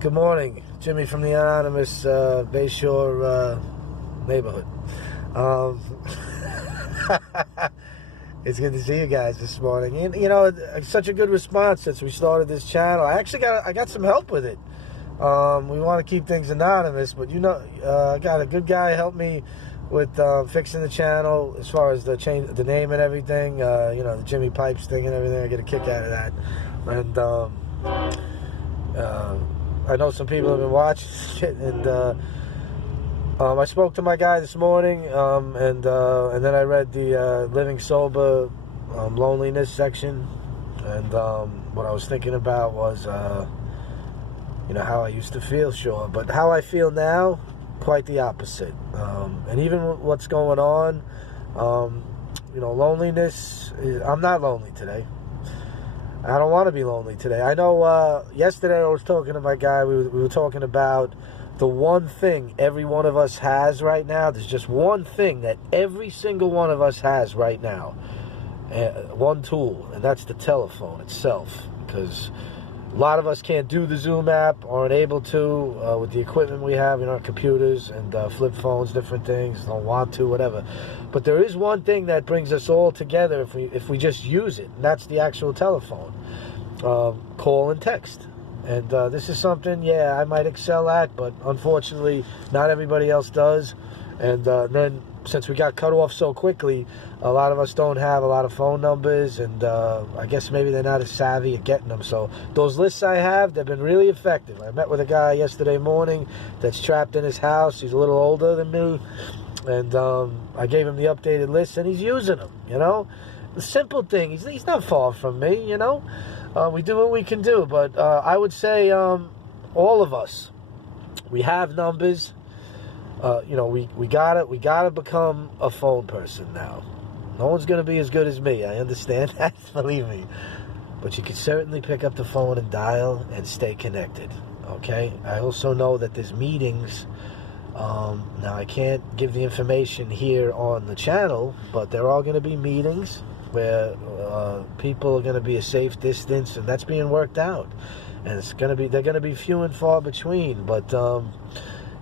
Good morning, Jimmy from the anonymous Bayshore neighborhood. It's good to see you guys this morning. You know, it's such a good response since we started this channel. I got some help with it. We want to keep things anonymous, but I got a good guy help me with fixing the channel as far as the name and everything. The Jimmy Pipes thing and everything. I get a kick out of that, and I know some people have been watching shit, and I spoke to my guy this morning, and then I read the Living Sober Loneliness section, and what I was thinking about was, how I used to feel, sure, but how I feel now, quite the opposite. And even what's going on, loneliness, I'm not lonely today. I don't want to be lonely today. I know yesterday I was talking to my guy. We were talking about the one thing every one of us has right now. There's just one thing that every single one of us has right now. One tool, and that's the telephone itself. Because a lot of us can't do the Zoom app, aren't able to with the equipment we have in our computers and flip phones, different things, don't want to, whatever. But there is one thing that brings us all together if we just use it, and that's the actual telephone. Call and text. And this is something, I might excel at, but unfortunately not everybody else does. And then since we got cut off so quickly, a lot of us don't have a lot of phone numbers, and I guess maybe they're not as savvy at getting them. So those lists I have, they've been really effective. I met with a guy yesterday morning that's trapped in his house. He's a little older than me, and I gave him the updated list, and he's using them, The simple thing, he's not far from me, We do what we can do, but I would say all of us, we have numbers. We gotta become a phone person now. No one's gonna be as good as me. I understand that, believe me. But you can certainly pick up the phone and dial and stay connected. Okay. I also know that there's meetings. Now I can't give the information here on the channel, but there are going to be meetings where people are going to be a safe distance, and that's being worked out. And they're going to be few and far between, but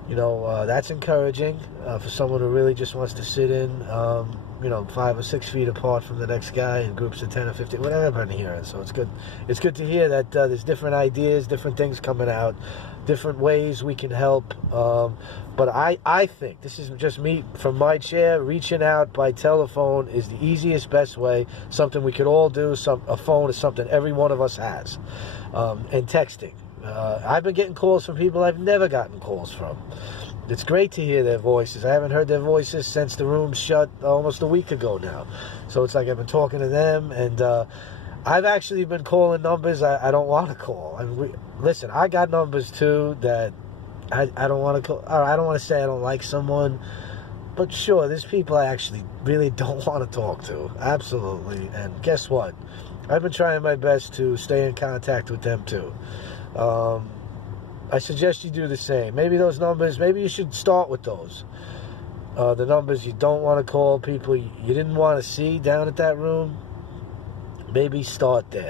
that's encouraging for someone who really just wants to sit in, 5 or 6 feet apart from the next guy in groups of 10 or 15, whatever I'm hearing. So it's good. It's good to hear that there's different ideas, different things coming out, different ways we can help. But I think, this is just me from my chair, reaching out by telephone is the easiest, best way, something we could all do. A phone is something every one of us has. And texting. I've been getting calls from people I've never gotten calls from. It's great to hear their voices. I haven't heard their voices since the room shut almost a week ago now. So it's like I've been talking to them, and I've actually been calling numbers I don't want to call. Listen, I got numbers too that I don't want to call. I don't want to say I don't like someone, but sure, there's people I actually really don't want to talk to. Absolutely. And guess what? I've been trying my best to stay in contact with them too. I suggest you do the same. Maybe those numbers, maybe you should start with those. The numbers you don't want to call, people you didn't want to see down at that room, maybe start there.